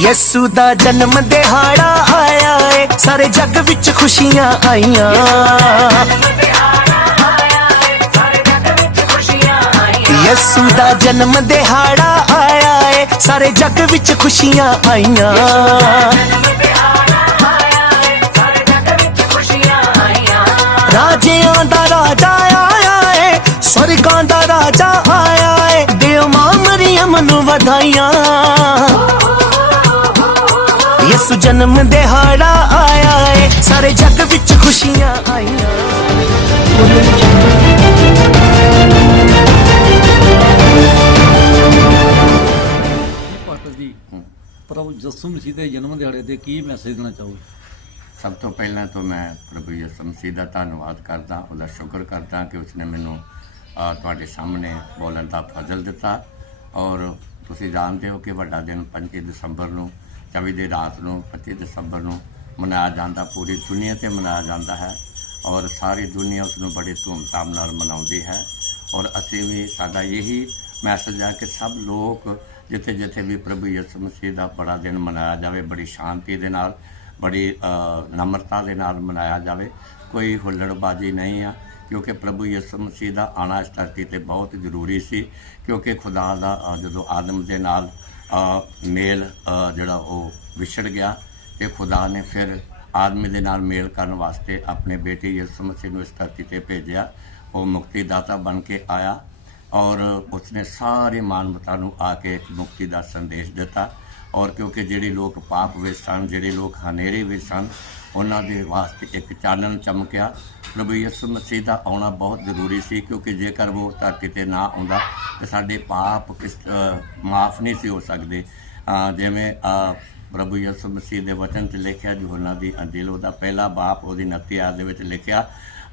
ਯਿਸੂ ਦਾ ਜਨਮ ਦਿਹਾੜਾ ਆਇਆ ਏ। ਸਾਰੇ ਜੱਗ ਵਿੱਚ ਖੁਸ਼ੀਆਂ ਆਈਆਂ। ਯਿਸੂ ਦਾ ਜਨਮ ਦਿਹਾੜਾ ਆਇਆ ਏ। ਸਾਰੇ ਜੱਗ ਵਿੱਚ ਖੁਸ਼ੀਆਂ ਆਈਆਂ। ਰਾਜਿਆਂ ਦਾ ਰਾਜਾ ਆਇਆ ਏ। ਸਵਰਗਾਂ ਦਾ ਰਾਜਾ ਆਇਆ ਏ। ਦਿਓ ਮਾਂ ਮਰੀਮ ਨੂੰ ਵਧਾਈਆਂ। ਯਿਸੂ ਜਨਮ ਦਿਹਾੜਾ ਆਇਆ ਏ। ਸਾਰੇ ਜੱਗ ਵਿੱਚ ਖੁਸ਼ੀਆਂ ਆਈਆਂ। ਪ੍ਰਭੂ ਯਿਸੂ ਮਸੀਹ ਦੇ ਜਨਮ ਦਿਹਾੜੇ ਤੇ ਕੀ ਮੈਸੇਜ ਦੇਣਾ ਚਾਹੋਗੇ? ਸਭ ਤੋਂ ਪਹਿਲਾਂ ਤਾਂ ਮੈਂ ਪ੍ਰਭੂ ਯਿਸੂ ਮਸੀਹ ਦਾ ਧੰਨਵਾਦ ਕਰਦਾ ਉਹਦਾ ਸ਼ੁਕਰ ਕਰਦਾ ਕਿ ਉਸਨੇ ਮੈਨੂੰ ਤੁਹਾਡੇ ਸਾਹਮਣੇ ਬੋਲਣ ਦਾ ਫਜ਼ਲ ਦਿੱਤਾ। ਔਰ ਤੁਸੀਂ ਜਾਣਦੇ ਹੋ ਕਿ ਵੱਡਾ ਦਿਨ 25 ਦਸੰਬਰ ਨੂੰ 24 ਦੀ ਰਾਤ ਨੂੰ 25 ਦਸੰਬਰ ਨੂੰ ਮਨਾਇਆ ਜਾਂਦਾ, ਪੂਰੀ ਦੁਨੀਆ ਤੇ ਮਨਾਇਆ ਜਾਂਦਾ ਹੈ ਔਰ ਸਾਰੀ ਦੁਨੀਆ ਉਸ ਨੂੰ ਬੜੇ ਧੂਮਧਾਮ ਨਾਲ ਮਨਾਉਂਦੀ ਹੈ ਔਰ ਅਸੀਂ ਵੀ ਸਾਡਾ ਇਹੀ ਮੈਸੇਜ ਹੈ ਕਿ ਸਭ ਲੋਕ ਜਿੱਥੇ ਜਿੱਥੇ ਵੀ ਪ੍ਰਭੂ ਯਿਸੂ ਮਸੀਹ ਦਾ ਬੜਾ ਦਿਨ ਮਨਾਇਆ ਜਾਵੇ, ਬੜੀ ਸ਼ਾਂਤੀ ਦੇ ਨਾਲ, ਬੜੀ ਨਮਰਤਾ ਦੇ ਨਾਲ ਮਨਾਇਆ ਜਾਵੇ, ਕੋਈ ਹੁੱਲੜਬਾਜ਼ੀ ਨਹੀਂ ਆ, ਕਿਉਂਕਿ ਪ੍ਰਭੂ ਯਿਸੂ ਮਸੀਹ ਦਾ ਆਣਾ ਇਸ ਧਰਤੀ ਤੇ ਬਹੁਤ ਜ਼ਰੂਰੀ ਸੀ, ਕਿਉਂਕਿ ਖੁਦਾ ਦਾ ਜਦੋਂ ਆਦਮ ਦੇ ਨਾਲ ਮੇਲ ਜਿਹੜਾ ਉਹ ਵਿਛੜ ਗਿਆ ਤੇ ਖੁਦਾ ਨੇ ਫਿਰ ਆਦਮੀ ਦੇ ਨਾਲ ਮੇਲ ਕਰਨ ਵਾਸਤੇ ਆਪਣੇ ਬੇਟੇ ਯਿਸੂ ਮਸੀਹ ਨੂੰ ਇਸ ਧਰਤੀ ਤੇ ਭੇਜਿਆ। ਉਹ ਮੁਕਤੀ ਦਾਤਾ ਬਣ ਕੇ ਆਇਆ ਔਰ ਉਸਨੇ ਸਾਰੇ ਮਾਨਵਤਾ ਨੂੰ ਆ ਕੇ ਇੱਕ ਮੁਕਤੀ ਦਾ ਸੰਦੇਸ਼ ਦਿੱਤਾ। ਔਰ ਕਿਉਂਕਿ ਜਿਹੜੇ ਲੋਕ ਪਾਪ ਵਿੱਚ ਸਨ, ਜਿਹੜੇ ਲੋਕ ਹਨੇਰੇ ਵਿੱਚ ਸਨ ਉਹਨਾਂ ਦੇ ਵਾਸਤੇ ਇੱਕ ਚਾਨਣ ਚਮਕਿਆ। ਪ੍ਰਭੂ ਯਿਸੂ ਮਸੀਹ ਦਾ ਆਉਣਾ ਬਹੁਤ ਜ਼ਰੂਰੀ ਸੀ, ਕਿਉਂਕਿ ਜੇਕਰ ਉਹ ਧਰਤੀ ਤੇ ਨਾ ਆਉਂਦਾ ਤੇ ਸਾਡੇ ਪਾਪ ਕਿਸ ਮਾਫ ਨਹੀਂ ਸੀ ਹੋ ਸਕਦੇ। ਜਿਵੇਂ ਪ੍ਰਭੂ ਯਿਸੂ ਮਸੀਹ ਦੇ ਵਚਨ 'ਚ ਲਿਖਿਆ, ਯੋਹਨਾ ਦੀ ਅੰਜੀਲ ਉਹਦਾ ਪਹਿਲਾ ਬਾਪ ਉਹਦੀ 29 ਆਇਤ ਦੇ ਵਿੱਚ ਲਿਖਿਆ,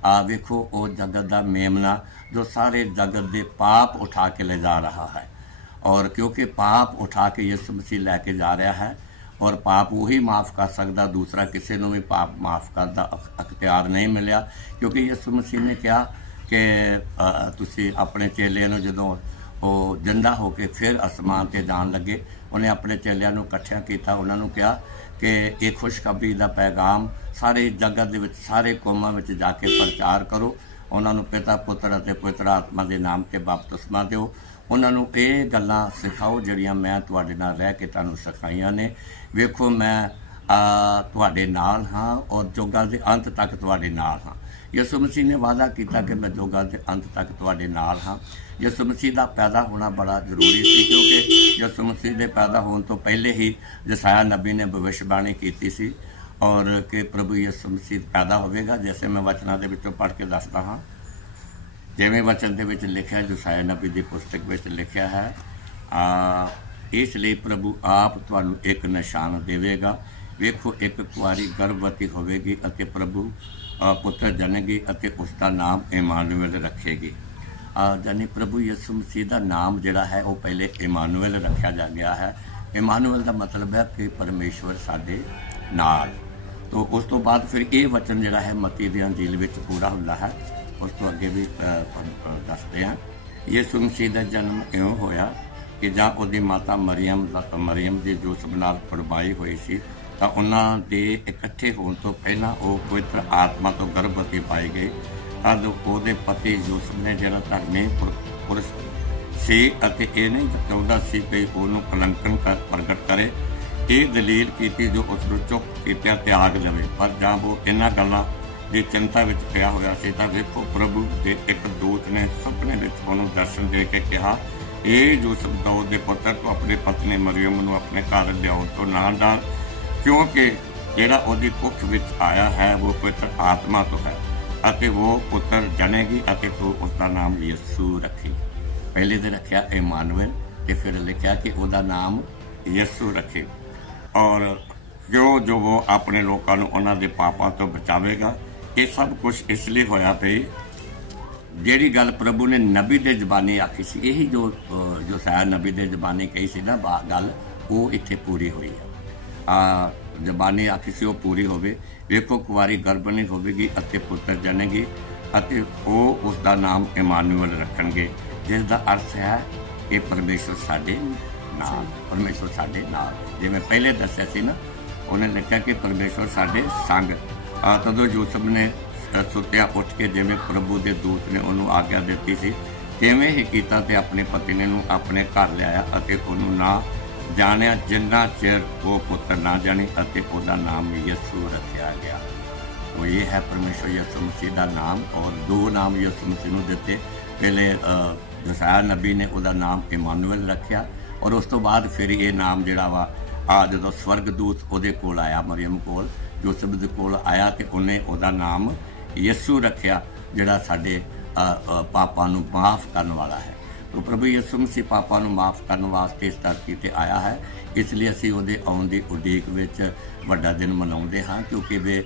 ਆ ਵੇਖੋ, ਉਹ ਜਗਤ ਦਾ ਮੇਮਨਾ ਜੋ ਸਾਰੇ ਜਗਤ ਦੇ ਪਾਪ ਉਠਾ ਕੇ ਲੈ ਜਾ ਰਹਾ ਹੈ। ਔਰ ਕਿਉਂਕਿ ਪਾਪ ਉਠਾ ਕੇ ਯਿਸੂ ਮਸੀਹ ਲੈ ਕੇ ਜਾ ਰਿਹਾ ਹੈ ਔਰ ਪਾਪ ਉਹੀ ਮਾਫ ਕਰ ਸਕਦਾ, ਦੂਸਰਾ ਕਿਸੇ ਨੂੰ ਵੀ ਪਾਪ ਮਾਫ ਕਰਨ ਦਾ ਅਖ- ਅਖਤਿਆਰ ਨਹੀਂ ਮਿਲਿਆ। ਕਿਉਂਕਿ ਯਿਸੂ ਮਸੀਹ ਨੇ ਕਿਹਾ ਕਿ ਤੁਸੀਂ ਆਪਣੇ ਚੇਲਿਆਂ ਨੂੰ ਜਦੋਂ ਉਹ ਜਿੰਦਾ ਹੋ ਕੇ ਫਿਰ ਅਸਮਾਨ ਤੇ ਜਾਣ ਲੱਗੇ, ਉਹਨੇ ਆਪਣੇ ਚੇਲਿਆਂ ਨੂੰ ਇਕੱਠਿਆਂ ਕੀਤਾ। ਉਹਨਾਂ ਨੂੰ ਕਿਹਾ ਕਿ ਇਹ ਖੁਸ਼ਖਬਰੀ ਦਾ ਪੈਗਾਮ ਸਾਰੇ ਜਗਤ ਦੇ ਵਿੱਚ, ਸਾਰੇ ਕੌਮਾਂ ਵਿੱਚ ਜਾ ਕੇ ਪ੍ਰਚਾਰ ਕਰੋ। ਉਹਨਾਂ ਨੂੰ ਪਿਤਾ, ਪੁੱਤਰ ਅਤੇ ਪਵਿੱਤਰ ਆਤਮਾ ਦੇ ਨਾਮ ਤੇ ਬਪਤਿਸਮਾ ਦਿਓ। ਉਹਨਾਂ ਨੂੰ ਇਹ ਗੱਲਾਂ ਸਿਖਾਓ ਜਿਹੜੀਆਂ ਮੈਂ ਤੁਹਾਡੇ ਨਾਲ ਰਹਿ ਕੇ ਤੁਹਾਨੂੰ ਸਿਖਾਈਆਂ ਨੇ। ਵੇਖੋ ਮੈਂ ਤੁਹਾਡੇ ਨਾਲ ਹਾਂ ਔਰ ਜੋਗਾਂ ਦੇ ਅੰਤ ਤੱਕ ਤੁਹਾਡੇ ਨਾਲ ਹਾਂ। ਯਿਸੂ ਮਸੀਹ ਨੇ ਵਾਅਦਾ ਕੀਤਾ ਕਿ ਮੈਂ ਜੋਗਾਂ ਦੇ ਅੰਤ ਤੱਕ ਤੁਹਾਡੇ ਨਾਲ ਹਾਂ। ਯਿਸੂ ਮਸੀਹ ਦਾ ਪੈਦਾ ਹੋਣਾ ਬੜਾ ਜ਼ਰੂਰੀ ਸੀ ਕਿਉਂਕਿ ਯਿਸੂ ਮਸੀਹ ਦੇ ਪੈਦਾ ਹੋਣ ਤੋਂ ਪਹਿਲੇ ਹੀ ਜਸਾਇਆ ਨਬੀ ਨੇ ਭਵਿੱਖਬਾਣੀ ਕੀਤੀ ਸੀ ਔਰ ਕਿ ਪ੍ਰਭੂ ਯਿਸੂ ਮਸੀਹ ਪੈਦਾ ਹੋਵੇਗਾ, ਜਿਵੇਂ ਮੈਂ ਵਚਨਾਂ ਦੇ ਵਿੱਚੋਂ ਪੜ੍ਹ ਕੇ ਦੱਸਦਾ ਹਾਂ। ਜਿਵੇਂ ਵਚਨ ਦੇ ਵਿੱਚ ਲਿਖਿਆ, ਜਸਾਇਆ ਨਬੀ ਦੀ ਪੁਸਤਕ ਵਿੱਚ ਲਿਖਿਆ ਹੈ ਆ ਇਸ ਲਈ ਪ੍ਰਭੂ ਆਪ ਤੁਹਾਨੂੰ ਇੱਕ ਨਿਸ਼ਾਨ ਦੇਵੇਗਾ। ਵੇਖੋ, ਇੱਕ ਕੁਆਰੀ ਗਰਭਵਤੀ ਹੋਵੇਗੀ ਅਤੇ ਪ੍ਰਭੂ ਪੁੱਤਰ ਜਨੇਗੀ ਅਤੇ ਉਸ ਦਾ ਨਾਮ ਇਮਾਨੁਅਲ ਰੱਖੇਗੀ। ਆ ਜਾਨੀ ਪ੍ਰਭੂ ਯਿਸੂ ਮਸੀਹ ਦਾ ਨਾਮ ਜਿਹੜਾ ਹੈ, ਉਹ ਪਹਿਲੇ ਇਮਾਨੁਅਲ ਰੱਖਿਆ ਜਾ ਗਿਆ ਹੈ। ਇਮਾਨੁਅਲ ਦਾ ਮਤਲਬ ਹੈ ਕਿ ਪਰਮੇਸ਼ਵਰ ਸਾਡੇ ਨਾਲ। ਤੋ, ਉਸ ਤੋਂ ਬਾਅਦ ਫਿਰ ਇਹ ਵਚਨ ਜਿਹੜਾ ਹੈ ਮਤੀ ਦੀ ਅੰਜੀਲ ਵਿੱਚ ਪੂਰਾ ਹੁੰਦਾ ਹੈ। ਉਸ ਤੋਂ ਅੱਗੇ ਵੀ ਤੁਹਾਨੂੰ, ਦੱਸਦੇ ਹਾਂ ਯਿਸੂ ਮਸੀਹ ਦਾ ਜਨਮ ਇਉਂ ਹੋਇਆ ਕਿ ਜਾਂ ਉਹਦੀ ਮਾਤਾ ਮਰੀਮ ਦਾ- ਮਰੀਮ ਦੀ ਜੋਸਬ ਨਾਲ ਕੁਰਬਾਈ ਹੋਈ ਸੀ ਤਾਂ ਉਹਨਾਂ ਦੇ ਇਕੱਠੇ ਹੋਣ ਤੋਂ ਪਹਿਲਾਂ ਉਹ ਪਵਿੱਤਰ ਆਤਮਾ ਤੋਂ ਗਰਭਵਤੀ ਪਾਈ ਗਈ। ਤਦ ਉਹਦੇ ਪਤੀ ਯੂਸਫ ਨੇ ਜਿਹੜਾ ਧਰਮੀ ਪੁਰਸ਼ ਸੀ ਅਤੇ ਇਹ ਨਹੀਂ ਚਾਹੁੰਦਾ ਸੀ ਕਿ ਉਹਨੂੰ ਕਲੰਕਨ ਕਰ ਪ੍ਰਗਟ ਕਰੇ ਇਹ ਦਲੀਲ ਕੀਤੀ ਜੋ ਉਸ ਨੂੰ ਚੁੱਪ ਕੀਤਾ ਤਿਆਗ ਲਵੇ ਪਰ ਜਾਂ ਉਹ ਇਹਨਾਂ ਗੱਲਾਂ ਦੀ ਚਿੰਤਾ ਵਿੱਚ ਪਿਆ ਹੋਇਆ ਸੀ ਤਾਂ ਵੇਖੋ ਪ੍ਰਭੂ ਦੇ ਇੱਕ ਦੂਤ ਨੇ ਸੁਪਨੇ ਵਿੱਚ ਉਹਨੂੰ ਦਰਸ਼ਨ ਦੇ ਕੇ ਕਿਹਾ, ਇਹ ਯੂਸਫ ਦਾਊਦ ਦੇ ਪੁੱਤਰ ਤੂੰ ਆਪਣੇ ਪਤਨੀ ਮਰੀਮ ਨੂੰ ਆਪਣੇ ਘਰ ਲਿਆਉਣ ਤੋਂ ਨਾ ਡਰ, ਕਿਉਂਕਿ ਜਿਹੜਾ ਉਹਦੀ ਕੁੱਖ ਵਿੱਚ ਆਇਆ ਹੈ, ਉਹ ਪਵਿੱਤਰ ਆਤਮਾ ਤੋਂ ਹੈ ਅਤੇ ਉਹ ਪੁੱਤਰ ਜਣੇਗੀ ਅਤੇ ਤੂੰ ਉਸ ਦਾ ਨਾਮ ਯਿਸੂ ਰੱਖੀ। ਪਹਿਲੇ ਤੇ ਰੱਖਿਆ ਇਮਾਨੁਅਲ ਤੇ ਫਿਰ ਲਿਖਿਆ ਕਿ ਉਹਦਾ ਨਾਮ ਯਿਸੂ ਰੱਖੇ। ਔਰ ਜੋ ਜੋ ਉਹ ਆਪਣੇ ਲੋਕਾਂ ਨੂੰ ਉਹਨਾਂ ਦੇ ਪਾਪਾਂ ਤੋਂ ਬਚਾਵੇਗਾ? ਇਹ ਸਭ ਕੁਝ ਇਸ ਲਈ ਹੋਇਆ ਪਈ ਜਿਹੜੀ ਗੱਲ ਪ੍ਰਭੂ ਨੇ ਨਬੀ ਦੇ ਜ਼ਬਾਨੀ ਆਖੀ ਸੀ, ਇਹੀ ਜੋ ਜੋ ਸਾਇਆ ਨਬੀ ਦੇ ਜ਼ਬਾਨੀ ਕਹੀ ਸੀ ਨਾ, ਬਾ- ਗੱਲ, ਉਹ ਇੱਥੇ ਪੂਰੀ ਹੋਈ ਆ ਜ਼ਬਾਨੀ ਆਖੀ ਸੀ, ਉਹ ਪੂਰੀ ਹੋਵੇ। ਵੇਖੋ ਕੁਵਾਰੀ ਗਰਭਣੀ ਹੋਵੇਗੀ ਅਤੇ ਪੁੱਤਰ ਜਨੇਗੀ ਅਤੇ ਉਹ ਉਸ ਦਾ ਨਾਮ ਇਮਾਨੁਅਲ ਰੱਖਣਗੇ, ਜਿਸ ਦਾ ਅਰਥ ਹੈ ਕਿ ਪਰਮੇਸ਼ਰ ਸਾਡੇ ਨਾਲ, ਪਰਮੇਸ਼ਵਰ ਸਾਡੇ ਨਾਲ। ਜਿਵੇਂ ਪਹਿਲੇ ਦੱਸਿਆ ਸੀ ਨਾ, ਉਹਨੇ ਲਿਖਿਆ ਕਿ ਪਰਮੇਸ਼ਵਰ ਸਾਡੇ ਸੰਗ ਆ ਤਦੋਂ ਯੂਸਫ ਨੇ ਸੁੱਤਿਆ ਉੱਠ ਕੇ ਜਿਵੇਂ ਪ੍ਰਭੂ ਦੇ ਦੂਤ ਨੇ ਉਹਨੂੰ ਆਗਿਆ ਦਿੱਤੀ ਸੀ ਤਿਵੇਂ ਹੀ ਕੀਤਾ ਤੇ ਆਪਣੇ ਪਤਨੀ ਨੂੰ ਆਪਣੇ ਘਰ ਲਿਆਇਆ ਅਤੇ ਉਹਨੂੰ ਨਾ ਜਾਣਿਆ ਜਿੰਨਾ ਚਿਰ ਉਹ ਪੁੱਤਰ ਨਾ ਜਾਣੇ ਅਤੇ ਉਹਦਾ ਨਾਮ ਯਿਸੂ ਰੱਖਿਆ ਗਿਆ। ਉਹ ਇਹ ਹੈ ਪਰਮੇਸ਼ਵਰ ਯਿਸੂ ਮਸੀਹ ਦਾ ਨਾਮ ਔਰ ਦੋ ਨਾਮ ਯਿਸੂ ਮਸੀਹ ਨੂੰ ਦਿੱਤੇ। ਪਹਿਲੇ ਅ, ਨਬੀ ਨੇ ਉਹਦਾ ਨਾਮ ਇਮਾਨੁਅਲ ਰੱਖਿਆ ਔਰ ਉਸ ਤੋਂ ਬਾਅਦ ਫਿਰ ਇਹ ਨਾਮ ਜਿਹੜਾ ਵਾ ਆ ਜਦੋਂ ਸਵਰਗਦੂਤ ਉਹਦੇ ਕੋਲ ਆਇਆ ਮਰੀਮ ਕੋਲ ਯੂਸਫ ਦੇ ਕੋਲ ਆਇਆ ਤੇ ਉਹਨੇ ਉਹਦਾ ਨਾਮ ਯਿਸੂ ਰੱਖਿਆ ਜਿਹੜਾ ਸਾਡੇ ਅ, ਪਾਪਾਂ ਨੂੰ ਮਾਫ ਕਰਨ ਵਾਲਾ ਹੈ। ਤੋ ਪ੍ਰਭੂ ਯਿਸੂ ਮਸੀਹ ਪਾਪਾਂ ਨੂੰ ਮਾਫ ਕਰਨ ਵਾਸਤੇ ਇਸ ਧਰਤੀ ਤੇ ਆਇਆ ਹੈ। ਇਸ ਲਈ ਅਸੀਂ ਉਹਦੇ ਆਉਣ ਦੀ ਉਡੀਕ ਵਿੱਚ ਵੱਡਾ ਦਿਨ ਮਨਾਉਂਦੇ ਹਾਂ ਕਿਉਂਕਿ ਵੇ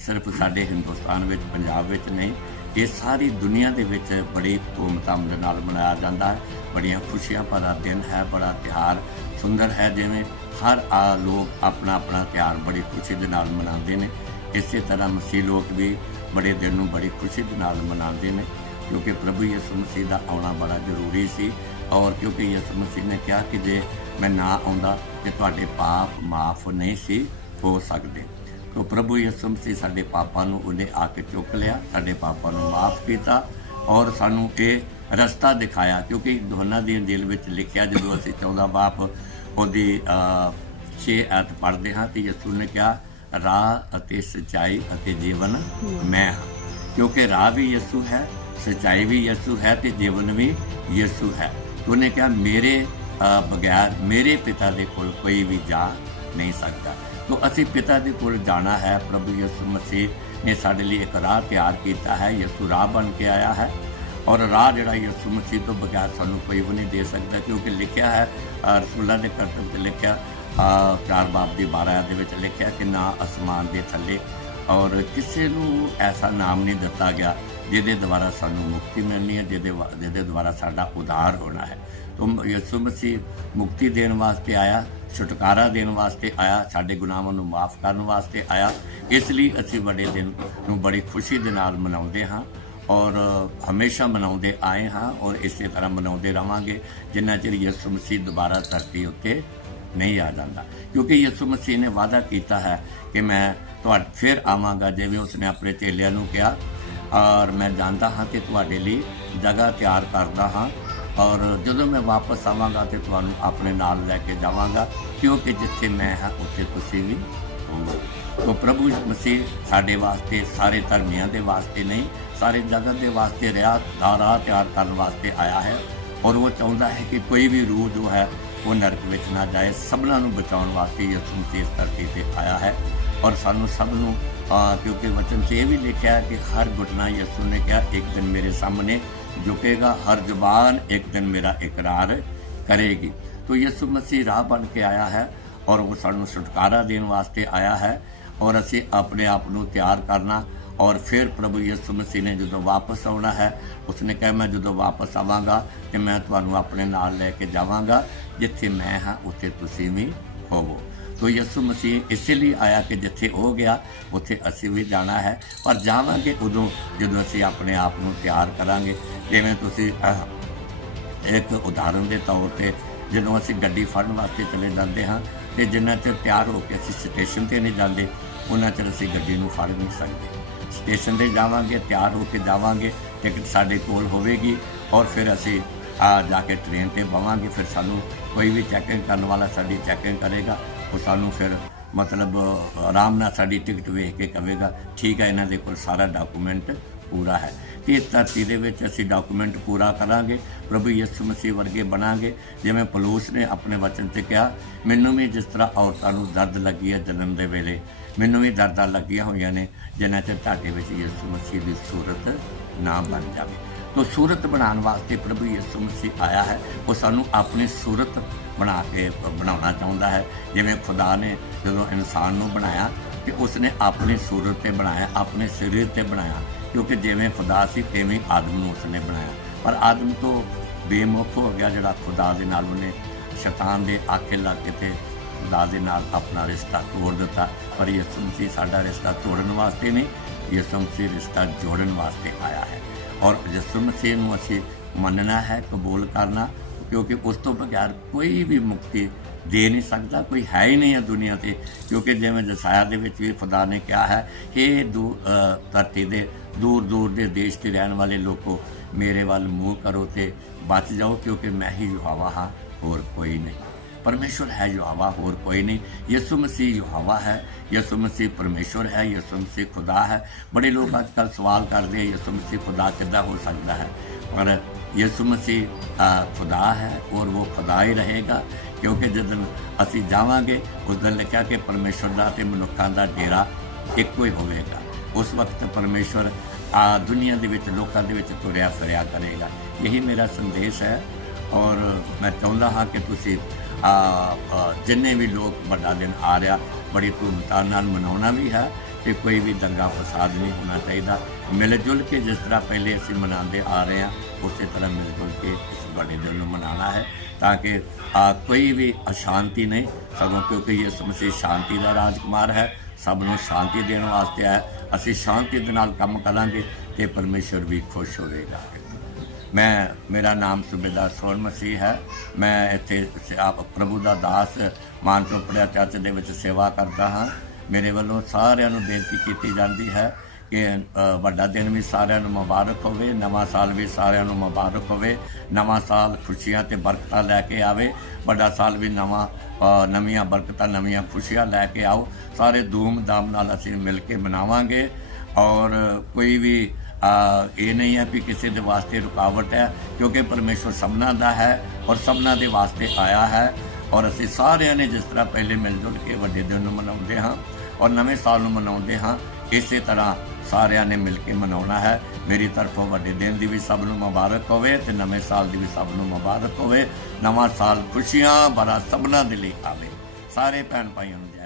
ਸਿਰਫ ਸਾਡੇ ਹਿੰਦੁਸਤਾਨ ਵਿੱਚ ਪੰਜਾਬ ਵਿੱਚ ਨਹੀਂ ਇਹ ਸਾਰੀ ਦੁਨੀਆ ਦੇ ਵਿੱਚ ਬੜੀ ਧੂਮਧਾਮ ਦੇ ਨਾਲ ਮਨਾਇਆ ਜਾਂਦਾ ਹੈ। ਬੜੀਆਂ ਖੁਸ਼ੀਆਂ ਭਰਾ ਦਿਨ ਹੈ, ਬੜਾ ਤਿਉਹਾਰ ਸੁੰਦਰ ਹੈ, ਜਿਵੇਂ ਹਰ ਆ ਲੋਕ ਆਪਣਾ ਆਪਣਾ ਤਿਉਹਾਰ ਬੜੀ ਖੁਸ਼ੀ ਦੇ ਨਾਲ ਮਨਾਉਂਦੇ ਨੇ। ਇਸੇ ਤਰ੍ਹਾਂ ਮਸੀਹ ਲੋਕ ਵੀ ਬੜੇ ਦਿਨ ਨੂੰ ਬੜੀ ਖੁਸ਼ੀ ਦੇ ਨਾਲ ਮਨਾਉਂਦੇ ਨੇ, ਕਿਉਂਕਿ ਪ੍ਰਭੂ ਯਿਸੂ ਮਸੀਹ ਦਾ ਆਉਣਾ ਬੜਾ ਜ਼ਰੂਰੀ ਸੀ। ਔਰ ਕਿਉਂਕਿ ਯਿਸੂ ਮਸੀਹ ਨੇ ਕਿਹਾ ਕਿ ਜੇ ਮੈਂ ਨਾ ਆਉਂਦਾ ਤੇ ਤੁਹਾਡੇ ਪਾਪ ਮਾਫ ਨਹੀਂ ਸੀ ਹੋ ਸਕਦੇ। ਤੋ ਪ੍ਰਭੂ ਯਿਸੂ ਮਸੀਹ ਸਾਡੇ ਪਾਪਾਂ ਨੂੰ ਉਹਨੇ ਆ ਕੇ ਚੁੱਕ ਲਿਆ, ਸਾਡੇ ਪਾਪਾਂ ਨੂੰ ਮਾਫ ਕੀਤਾ ਔਰ ਸਾਨੂੰ ਇਹ ਰਸਤਾ ਦਿਖਾਇਆ ਕਿਉਂਕਿ ਯੋਹੰਨਾ ਦੀ ਇੰਜੀਲ ਵਿੱਚ ਲਿਖਿਆ ਜਦੋਂ ਅਸੀਂ 14 ਬਾਪ ਉਹਦੀ 6 ਐਤ ਪੜ੍ਹਦੇ ਹਾਂ ਤੇ ਯਿਸੂ ਨੇ ਕਿਹਾ, ਰਾਹ ਅਤੇ ਸਚਾਈ ਅਤੇ ਜੀਵਨ ਮੈਂ ਹਾਂ। ਕਿਉਂਕਿ ਰਾਹ ਵੀ ਯਿਸੂ ਹੈ, ਸਚਾਈ ਵੀ ਯਿਸੂ ਹੈ ਤੇ ਜੀਵਨ ਵੀ ਯਿਸੂ ਹੈ। ਉਹਨੇ ਕਿਹਾ, ਮੇਰੇ ਬਗੈਰ ਮੇਰੇ ਪਿਤਾ ਦੇ ਕੋਲ ਕੋਈ ਵੀ ਜਾ ਨਹੀਂ ਸਕਦਾ। ਤੋ ਅਸੀਂ ਪਿਤਾ ਦੇ ਕੋਲ ਜਾਣਾ ਹੈ ਪ੍ਰਭੂ ਯਿਸੂ ਮਸੀਹ ਨੇ ਸਾਡੇ ਲਈ ਇੱਕ ਰਾਹ ਤਿਆਰ ਕੀਤਾ ਹੈ ਯਿਸੂ ਰਾਹ ਬਣ ਕੇ ਆਇਆ ਹੈ ਔਰ ਰਾਹ ਜਿਹੜਾ ਯਿਸੂ ਮਸੀਹ ਤੋਂ ਬਗੈਰ ਸਾਨੂੰ ਕੋਈ ਵੀ ਨਹੀਂ ਦੇ ਸਕਦਾ ਕਿਉਂਕਿ ਲਿਖਿਆ ਹੈ ਅ, ਰਸੂਲਾਂ ਦੇ ਕਰਤਬ ਤੇ ਲਿਖਿਆ ਅ, ਚਾਰ ਬਾਬ ਦੀ 12 ਦੇ ਵਿੱਚ ਲਿਖਿਆ ਕਿ ਨਾ ਅਸਮਾਨ ਦੇ ਥੱਲੇ ਔਰ ਕਿਸੇ ਨੂੰ ਐਸਾ ਨਾਮ ਨਹੀਂ ਦਿੱਤਾ ਗਿਆ ਜਿਹਦੇ ਦੁਆਰਾ ਸਾਨੂੰ ਮੁਕਤੀ ਮਿਲਣੀ ਹੈ ਜਿਹਦੇ ਵਾ- ਜਿਹਦੇ ਦੁਆਰਾ ਸਾਡਾ ਉਦਾਰ ਹੋਣਾ ਹੈ। ਤੁਮ ਯਿਸੂ ਮਸੀਹ ਮੁਕਤੀ ਦੇਣ ਵਾਸਤੇ ਆਇਆ ਛੁਟਕਾਰਾ ਦੇਣ ਵਾਸਤੇ ਆਇਆ, ਸਾਡੇ ਗੁਨਾਹਾਂ ਨੂੰ ਮਾਫ ਕਰਨ ਵਾਸਤੇ ਆਇਆ। ਇਸ ਲਈ ਅਸੀਂ ਵੱਡੇ ਦਿਨ ਨੂੰ ਬੜੀ ਖੁਸ਼ੀ ਦੇ ਨਾਲ ਮਨਾਉਂਦੇ ਹਾਂ ਔਰ ਹਮੇਸ਼ਾ ਮਨਾਉਂਦੇ ਆਏ ਹਾਂ ਔਰ ਇਸੇ ਤਰ੍ਹਾਂ ਮਨਾਉਂਦੇ ਰਵਾਂਗੇ, ਜਿੰਨਾ ਚਿਰ ਯਿਸੂ ਮਸੀਹ ਦੁਬਾਰਾ ਧਰਤੀ ਉੱਤੇ ਨਹੀਂ ਆ ਜਾਂਦਾ। ਕਿਉਂਕਿ ਯਿਸੂ ਮਸੀਹ ਨੇ ਵਾਅਦਾ ਕੀਤਾ ਹੈ ਕਿ ਮੈਂ ਤੁਹਾਡੇ, ਫਿਰ ਆਵਾਂਗਾ, ਜਿਵੇਂ ਉਸਨੇ ਆਪਣੇ ਚੇਲਿਆਂ ਨੂੰ ਕਿਹਾ। ਔਰ ਮੈਂ ਜਾਣਦਾ ਹਾਂ ਕਿ ਤੁਹਾਡੇ ਲਈ ਜਗ੍ਹਾ ਤਿਆਰ ਕਰਦਾ ਹਾਂ। ਔਰ ਜਦੋਂ ਮੈਂ ਵਾਪਸ ਆਵਾਂਗਾ ਤੇ ਤੁਹਾਨੂੰ ਆਪਣੇ ਨਾਲ ਲੈ ਕੇ ਜਾਵਾਂਗਾ, ਕਿਉਂਕਿ ਜਿੱਥੇ ਮੈਂ ਹਾਂ, ਉੱਥੇ ਤੁਸੀਂ ਵੀ ਹੋਵੋ ਤੋ ਪ੍ਰਭੂ ਮਸੀਹ ਸਾਡੇ ਵਾਸਤੇ, ਸਾਰੇ ਧਰਮੀਆਂ ਦੇ ਵਾਸਤੇ ਨਹੀਂ, ਸਾਰੇ ਜਗਤ ਦੇ ਵਾਸਤੇ ਰਿਆ ਦਾ ਰਾਹ ਤਿਆਰ ਕਰਨ ਵਾਸਤੇ ਆਇਆ ਹੈ। ਔਰ ਉਹ ਚਾਹੁੰਦਾ ਹੈ ਕਿ ਕੋਈ ਵੀ ਰੂਹ ਜੋ ਹੈ, ਉਹ ਨਰਕ ਵਿੱਚ ਨਾ ਜਾਏ, ਸਭਨਾਂ ਨੂੰ ਬਚਾਉਣ ਵਾਸਤੇ ਯਿਸੂ ਮਸੀਹ ਇਸ ਧਰਤੀ ਤੇ ਆਇਆ ਹੈ। ਔਰ ਸਾਨੂੰ ਸਭ ਨੂੰ ਕਿਉਂਕਿ ਵਚਨ 'ਚ ਇਹ ਵੀ ਲਿਖਿਆ ਹੈ ਕਿ ਹਰ ਘੁਟਨਾ ਯਿਸੂ ਨੇ ਕਿਹਾ, ਇੱਕ ਦਿਨ ਮੇਰੇ ਸਾਹਮਣੇ ਝੁਕੇਗਾ ਹਰ ਜ਼ੁਬਾਨ ਇੱਕ ਦਿਨ ਮੇਰਾ ਇਕਰਾਰ ਕਰੇਗੀ। ਤੋ ਯਿਸੂ ਮਸੀਹ ਰਾਹ ਬਣ ਕੇ ਆਇਆ ਹੈ ਔਰ ਉਹ ਸਾਨੂੰ ਛੁਟਕਾਰਾ ਦੇਣ ਵਾਸਤੇ ਆਇਆ ਹੈ ਔਰ ਅਸੀਂ ਆਪਣੇ ਆਪ ਨੂੰ ਤਿਆਰ ਕਰਨਾ ਔਰ ਫਿਰ ਪ੍ਰਭੂ ਯਿਸੂ ਮਸੀਹ ਨੇ ਜਦੋਂ ਵਾਪਸ ਆਉਣਾ ਹੈ, ਉਸਨੇ ਕਿਹਾ, ਮੈਂ ਜਦੋਂ ਵਾਪਸ ਆਵਾਂਗਾ ਤੇ ਮੈਂ ਤੁਹਾਨੂੰ ਆਪਣੇ ਨਾਲ ਲੈ ਕੇ ਜਾਵਾਂਗਾ, ਜਿੱਥੇ ਮੈਂ ਹਾਂ, ਉੱਥੇ ਤੁਸੀਂ ਵੀ ਹੋਵੋ। ਤੋ ਯਿਸੂ ਮਸੀਹ ਇਸੇ ਲਈ ਆਇਆ ਕਿ ਜਿੱਥੇ ਉਹ ਗਿਆ, ਉੱਥੇ ਅਸੀਂ ਵੀ ਜਾਣਾ ਹੈ। ਪਰ ਜਾਵਾਂਗੇ ਉਦੋਂ, ਜਦੋਂ ਅਸੀਂ ਆਪਣੇ ਆਪ ਨੂੰ ਤਿਆਰ ਕਰਾਂਗੇ। ਜਿਵੇਂ ਤੁਸੀਂ ਇੱਕ ਉਦਾਹਰਨ ਦੇ ਤੌਰ ਤੇ ਜਦੋਂ ਅਸੀਂ ਗੱਡੀ ਫੜਨ ਵਾਸਤੇ ਚਲੇ ਜਾਂਦੇ ਹਾਂ, ਤੇ ਜਿੰਨਾ ਚਿਰ ਤਿਆਰ ਹੋ ਕੇ ਅਸੀਂ ਸਟੇਸ਼ਨ ਤੇ ਨਹੀਂ ਜਾਂਦੇ, ਉਹਨਾਂ ਚਿਰ ਅਸੀਂ ਗੱਡੀ ਨੂੰ ਫੜ ਨਹੀਂ ਸਕਦੇ। ਸਟੇਸ਼ਨ ਤੇ ਜਾਵਾਂਗੇ, ਤਿਆਰ ਹੋ ਕੇ ਜਾਵਾਂਗੇ, ਟਿਕਟ ਸਾਡੇ ਕੋਲ ਹੋਵੇਗੀ ਔਰ ਫਿਰ ਅਸੀਂ ਆ ਜਾ ਕੇ ਟ੍ਰੇਨ ਤੇ ਬਵਾਂਗੇ, ਫਿਰ ਸਾਨੂੰ ਕੋਈ ਵੀ ਚੈਕਿੰਗ ਕਰਨ ਵਾਲਾ ਸਾਡੀ ਚੈਕਿੰਗ ਕਰੇਗਾ। ਉਹ ਸਾਨੂੰ ਫਿਰ ਮਤਲਬ ਆਰਾਮ ਨਾਲ ਸਾਡੀ ਟਿਕਟ ਵੇਖ ਕੇ ਕਹੇਗਾ ਠੀਕ ਹੈ, ਇਹਨਾਂ ਦੇ ਕੋਲ ਸਾਰਾ ਡਾਕੂਮੈਂਟ ਪੂਰਾ ਹੈ। ਤੇ ਇਸ ਧਰਤੀ ਦੇ ਵਿੱਚ ਅਸੀਂ ਡਾਕੂਮੈਂਟ ਪੂਰਾ ਕਰਾਂਗੇ, ਪ੍ਰਭੂ ਯਿਸੂ ਮਸੀਹ ਵਰਗੇ ਬਣਾਂਗੇ। ਜਿਵੇਂ ਪਲੂਸ ਨੇ ਆਪਣੇ ਵਚਨ 'ਚ ਕਿਹਾ, ਮੈਨੂੰ ਵੀ ਜਿਸ ਤਰ੍ਹਾਂ ਔਰਤਾਂ ਨੂੰ ਦਰਦ ਲੱਗੀ ਹੈ ਜਨਮ ਦੇ ਵੇਲੇ, ਮੈਨੂੰ ਵੀ ਦਰਦਾਂ ਲੱਗੀਆਂ ਹੋਈਆਂ ਨੇ, ਜਿਨ੍ਹਾਂ ਚਿਰ ਤੁਹਾਡੇ ਵਿੱਚ ਯਿਸੂ ਮਸੀਹ ਦੀ ਸੂਰਤ ਨਾ ਬਣ ਜਾਵੇ। ਤੋ ਸੂਰਤ ਬਣਾਉਣ ਵਾਸਤੇ ਪ੍ਰਭੂ ਯਿਸੂ ਮਸੀਹ ਆਇਆ ਹੈ, ਉਹ ਸਾਨੂੰ ਆਪਣੀ ਸੂਰਤ ਬਣਾ ਕੇ ਬਣਾਉਣਾ ਚਾਹੁੰਦਾ ਹੈ। ਜਿਵੇਂ ਖੁਦਾ ਨੇ ਜਦੋਂ ਇਨਸਾਨ ਨੂੰ ਬਣਾਇਆ, ਤੇ ਉਸਨੇ ਆਪਣੀ ਸੂਰਤ ਤੇ ਬਣਾਇਆ, ਆਪਣੇ ਸਰੀਰ ਤੇ ਬਣਾਇਆ, ਕਿਉਂਕਿ ਜਿਵੇਂ ਖੁਦਾ ਸੀ ਤੇਵੇਂ ਆਦਮ ਨੂੰ ਉਸਨੇ ਬਣਾਇਆ। ਪਰ ਆਦਮ ਤੋਂ ਬੇਮੁਖ ਹੋ ਗਿਆ ਜਿਹੜਾ ਖੁਦਾ ਦੇ ਨਾਲ ਉਹਨੇ ਸ਼ੈਤਾਨ ਦੇ ਆਖੇ ਲੱਗ ਕੇ ਤੇ ਖੁਦਾ ਦੇ ਨਾਲ ਆਪਣਾ ਰਿਸ਼ਤਾ ਤੋੜ ਦਿੱਤਾ। ਪਰ ਯਿਸੂ ਮਸੀਹ ਸਾਡਾ ਰਿਸ਼ਤਾ ਤੋੜਨ ਵਾਸਤੇ ਨਹੀਂ, ਯਿਸੂ ਮਸੀਹ ਰਿਸ਼ਤਾ ਜੋੜਨ ਵਾਸਤੇ ਆਇਆ ਹੈ। ਔਰ ਯਿਸੂ ਮਸੀਹ ਨੂੰ ਅਸੀਂ ਮੰਨਣਾ ਹੈ, ਕਬੂਲ ਕਰਨਾ, ਕਿਉਂਕਿ ਉਸ ਤੋਂ ਬਗੈਰ ਕੋਈ ਵੀ ਮੁਕਤੀ ਦੇ ਨਹੀਂ ਸਕਦਾ, ਕੋਈ ਹੈ ਹੀ ਨਹੀਂ ਹੈ ਦੁਨੀਆ ਤੇ। ਕਿਉਂਕਿ ਜਿਵੇਂ ਜਸਾਇਆ ਦੇ ਵਿੱਚ ਵੀ ਖੁਦਾ ਨੇ ਕਿਹਾ ਹੈ ਇਹ ਦੂ ਧਰਤੀ ਦੇ ਦੂਰ ਦੂਰ ਦੇ ਦੇਸ਼ ਤੇ ਰਹਿਣ ਵਾਲੇ ਲੋਕੋ, ਮੇਰੇ ਵੱਲ ਮੂੰਹ ਕਰੋ ਤੇ ਬਚ ਜਾਓ, ਕਿਉਂਕਿ ਮੈਂ ਹੀ ਯਹੋਵਾ ਹਾਂ, ਹੋਰ ਕੋਈ ਨਹੀਂ। ਪਰਮੇਸ਼ਵਰ ਹੈ ਯਹੋਵਾ ਹੋਰ ਕੋਈ ਨਹੀਂ ਯਿਸੂ ਮਸੀਹ ਯਹੋਵਾ ਹੈ ਯਿਸੂ ਮਸੀਹ ਪਰਮੇਸ਼ਵਰ ਹੈ ਯਿਸੂ ਮਸੀਹ ਖੁਦਾ ਹੈ ਬੜੇ ਲੋਕ ਅੱਜ ਕੱਲ੍ਹ ਸਵਾਲ ਕਰਦੇ ਆ ਯਿਸੂ ਮਸੀਹ ਖੁਦਾ ਕਿੱਦਾਂ ਹੋ ਸਕਦਾ ਹੈ ਪਰ ਯਿਸੂ ਮਸੀਹ ਖੁਦਾ ਹੈ ਔਰ ਉਹ ਖੁਦਾ ਹੀ ਰਹੇਗਾ ਕਿਉਂਕਿ ਜਦੋਂ ਅਸੀਂ ਜਾਵਾਂਗੇ ਉਸ ਦਿਨ ਲਿਖਿਆ ਕਿ ਪਰਮੇਸ਼ਵਰ ਦਾ ਤੇ ਮਨੁੱਖਾਂ ਦਾ ਡੇਰਾ ਇੱਕੋ ਹੀ ਹੋਵੇਗਾ ਉਸ ਵਕਤ ਪਰਮੇਸ਼ਵਰ ਆ ਦੁਨੀਆ ਦੇ ਵਿੱਚ ਲੋਕਾਂ ਦੇ ਵਿੱਚ ਤੁਰਿਆ ਫਿਰਿਆ ਕਰੇਗਾ ਇਹੀ ਮੇਰਾ ਸੰਦੇਸ਼ ਹੈ ਔਰ ਮੈਂ ਚਾਹੁੰਦਾ ਹਾਂ ਕਿ ਤੁਸੀਂ ਜਿੰਨੇ ਵੀ ਲੋਕ ਵੱਡਾ ਦਿਨ ਆ ਰਿਹਾ, ਬੜੀ ਧੂਮਧਾਮ ਨਾਲ ਮਨਾਉਣਾ ਵੀ ਹੈ ਤੇ ਕੋਈ ਵੀ ਦੰਗਾ ਫਸਾਦ ਨਹੀਂ ਹੋਣਾ ਚਾਹੀਦਾ। ਮਿਲ ਜੁਲ ਕੇ ਜਿਸ ਤਰ੍ਹਾਂ ਪਹਿਲੇ ਅਸੀਂ ਮਨਾਉਂਦੇ ਆ ਰਹੇ ਹਾਂ, ਉਸੇ ਤਰ੍ਹਾਂ ਮਿਲ ਜੁਲ ਕੇ ਇਸ ਵੱਡੇ ਦਿਨ ਨੂੰ ਮਨਾਉਣਾ ਹੈ ਤਾਂ ਕਿ ਕੋਈ ਵੀ ਅਸ਼ਾਂਤੀ ਨਹੀਂ, ਸਗੋਂ ਕਿਉਂਕਿ ਯਿਸੂ ਮਸੀਹ ਸ਼ਾਂਤੀ ਦਾ ਰਾਜਕੁਮਾਰ ਹੈ, ਸਭ ਨੂੰ ਸ਼ਾਂਤੀ ਦੇਣ ਵਾਸਤੇ ਹੈ। ਅਸੀਂ ਸ਼ਾਂਤੀ ਦੇ ਨਾਲ ਕੰਮ ਕਰਾਂਗੇ ਤੇ ਪਰਮੇਸ਼ਵਰ ਵੀ ਖੁਸ਼ ਹੋਵੇਗਾ। ਮੈਂ, ਮੇਰਾ ਨਾਮ ਸੁਬੇਦਾਰ ਸੋਨ ਮਸੀਹ ਹੈ। ਮੈਂ ਇੱਥੇ ਆਪ ਪ੍ਰਭੂ ਦਾ ਦਾਸ ਮਾਨਸੋ ਪੜਿਆ ਚਰਚ ਦੇ ਵਿੱਚ ਸੇਵਾ ਕਰਦਾ ਹਾਂ। ਮੇਰੇ ਵੱਲੋਂ ਸਾਰਿਆਂ ਨੂੰ ਬੇਨਤੀ ਕੀਤੀ ਜਾਂਦੀ ਹੈ ਕਿ ਵੱਡਾ ਦਿਨ ਵੀ ਸਾਰਿਆਂ ਨੂੰ ਮੁਬਾਰਕ ਹੋਵੇ, ਨਵਾਂ ਸਾਲ ਵੀ ਸਾਰਿਆਂ ਨੂੰ ਮੁਬਾਰਕ ਹੋਵੇ, ਨਵਾਂ ਸਾਲ ਖੁਸ਼ੀਆਂ ਤੇ ਬਰਕਤਾਂ ਲੈ ਕੇ ਆਵੇ, ਵੱਡਾ ਸਾਲ ਵੀ ਨਵਾਂ ਨਵੀਆਂ ਬਰਕਤਾਂ, ਨਵੀਆਂ ਖੁਸ਼ੀਆਂ ਲੈ ਕੇ ਆਓ। ਸਾਰੇ ਧੂਮ-ਧਾਮ ਨਾਲ ਅਸੀਂ ਮਿਲ ਕੇ ਮਨਾਵਾਂਗੇ ਔਰ ਕੋਈ ਵੀ ਇਹ ਨਹੀਂ ਹੈ ਕਿ ਕਿਸੇ ਦੇ ਵਾਸਤੇ ਰੁਕਾਵਟ ਹੈ, ਕਿਉਂਕਿ ਪਰਮੇਸ਼ਵਰ ਸਭਨਾ ਦਾ ਹੈ ਔਰ ਸਭਨਾ ਦੇ ਵਾਸਤੇ ਆਇਆ ਹੈ। ਔਰ ਅਸੀਂ ਸਾਰਿਆਂ ਨੇ ਜਿਸ ਤਰ੍ਹਾਂ ਪਹਿਲੇ ਮਿਲ ਜੁਲ ਕੇ ਵੱਡੇ ਦਿਨ ਨੂੰ ਮਨਾਉਂਦੇ ਹਾਂ ਔਰ ਨਵੇਂ ਸਾਲ ਨੂੰ ਮਨਾਉਂਦੇ ਹਾਂ, ਇਸੇ ਤਰ੍ਹਾਂ ਸਾਰਿਆਂ ਨੇ ਮਿਲ ਕੇ ਮਨਾਉਣਾ ਹੈ। ਮੇਰੀ ਤਰਫੋਂ ਵੱਡੇ ਦਿਨ ਦੀ ਵੀ ਸਭ ਨੂੰ ਮੁਬਾਰਕ ਹੋਵੇ ਤੇ ਨਵੇਂ ਸਾਲ ਦੀ ਵੀ ਸਭ ਨੂੰ ਮੁਬਾਰਕ ਹੋਵੇ। ਨਵਾਂ ਸਾਲ ਖੁਸ਼ੀਆਂ ਭਰਾ ਸਭਨਾ ਦੇ ਲਈ ਆਵੇ। ਸਾਰੇ ਭੈਣ ਭਾਈਆਂ ਨੂੰ ਜੈ